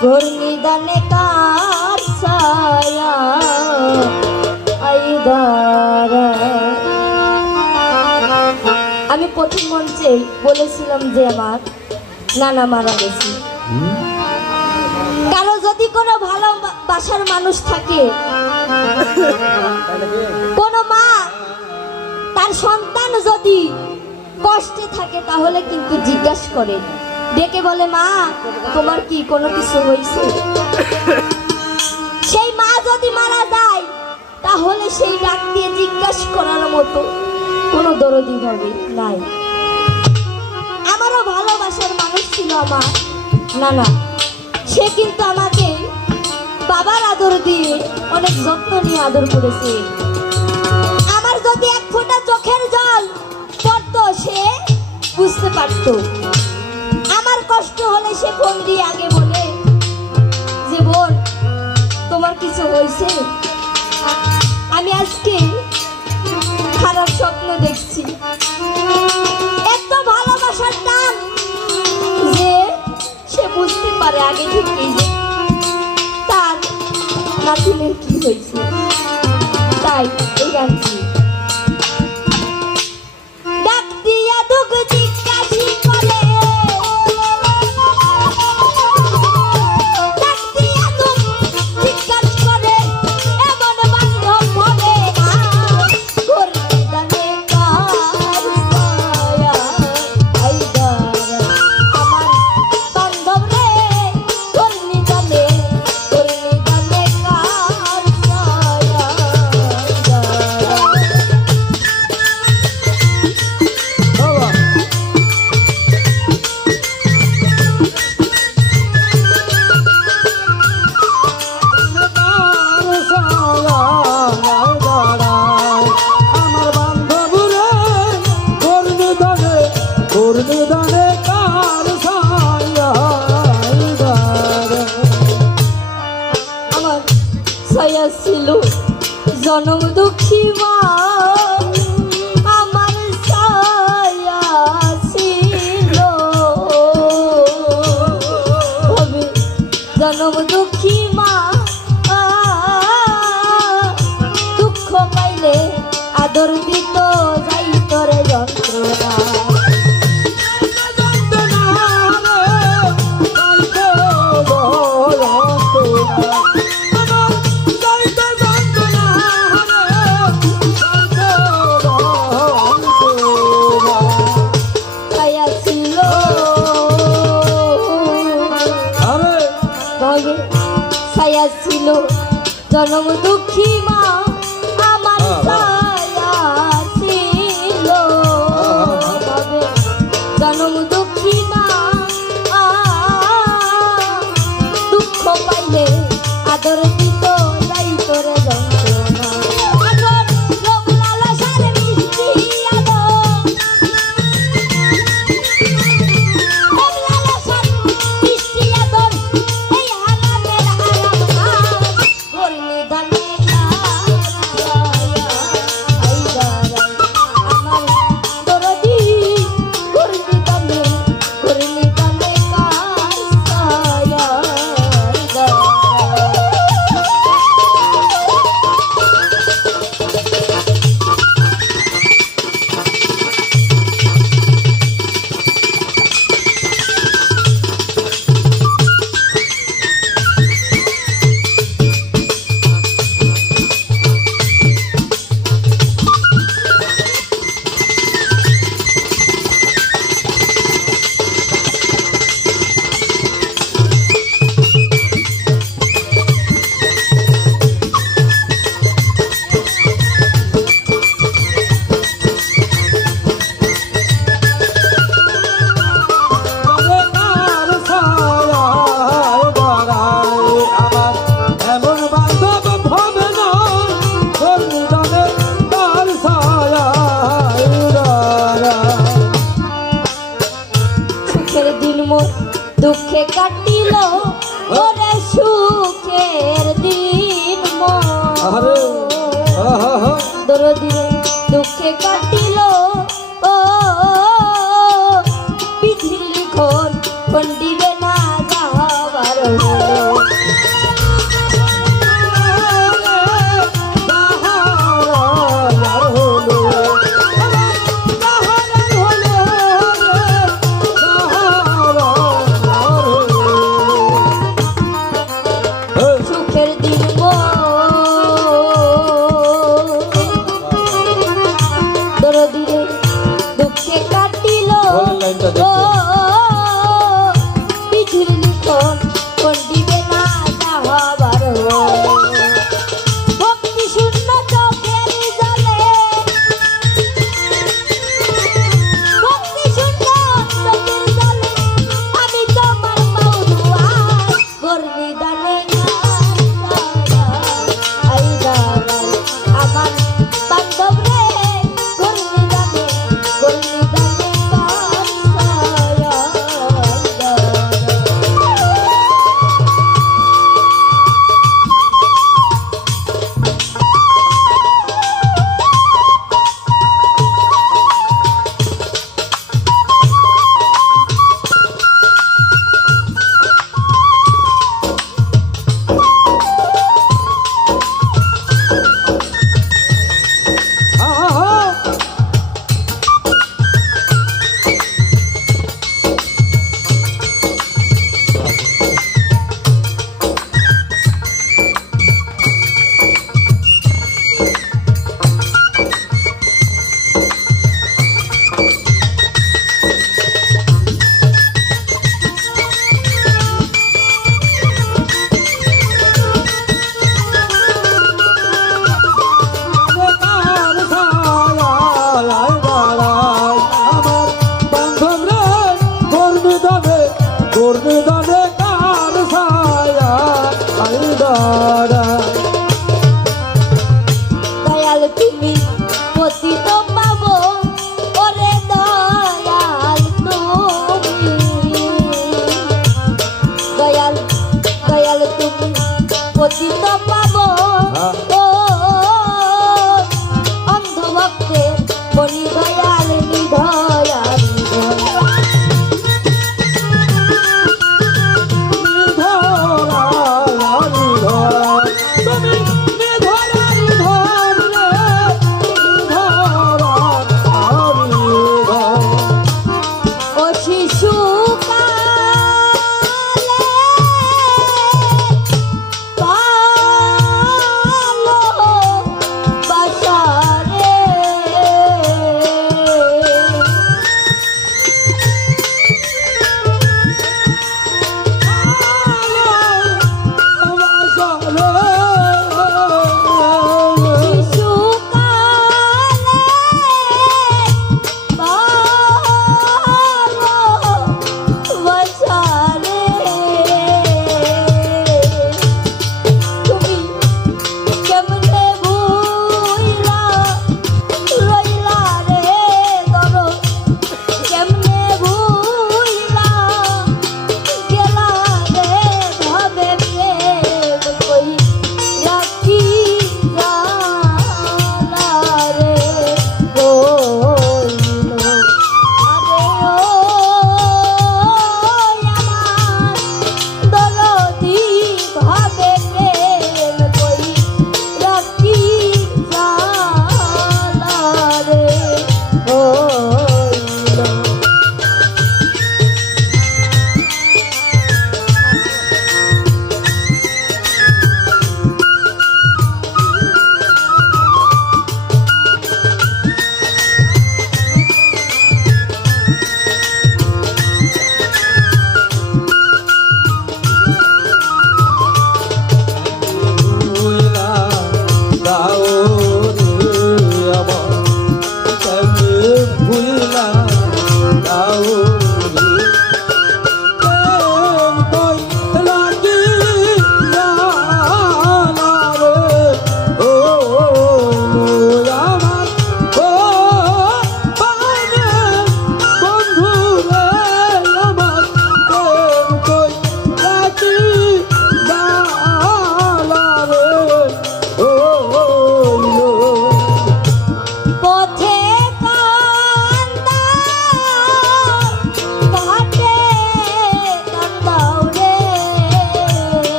ঘূর্ণিদানে কার ছায়া আমি প্রথম মঞ্চে বলেছিলাম যে আমার নানা মারা গেছে। কারও যদি কোনো ভালো বাসার মানুষ থাকে কোন মা তার সন্তান যদি কষ্টে থাকে তাহলে কিন্তু জিজ্ঞাসা করে ডেকে বলে, মা, তোমার কি কোনো কিছু হয়েছে সেই মা যদি মারা যায়, তাহলে সেই ডাক দিয়ে জিজ্ঞাসা করার মতো কোনো দরদি হবে নাই। আমারও ভালোবাসার মানুষ ছিল আমার। না না, সে কিন্তু আমাকে বাবার আদর দিয়ে অনেক যত্ন নিয়ে আদর করেছে। আমার যদি এক ফোঁটা চোখের জল পড়তো, সে বুঝতে পারতো। আমার কষ্ট হলে সে ফোন দিয়ে আগে বলে? যে বোন, তোমার কিছু হয়েছে? আমি আজকে খারাপ স্বপ্ন দেখছি। এত ভালোবাসার টান যে সে বুঝতে পারে আগে থেকেই যে তার নাতিনের কি হয়েছে। তাই এই গানটি তবে ছায়া ছিল জনম দুঃখী মা। দুঃখে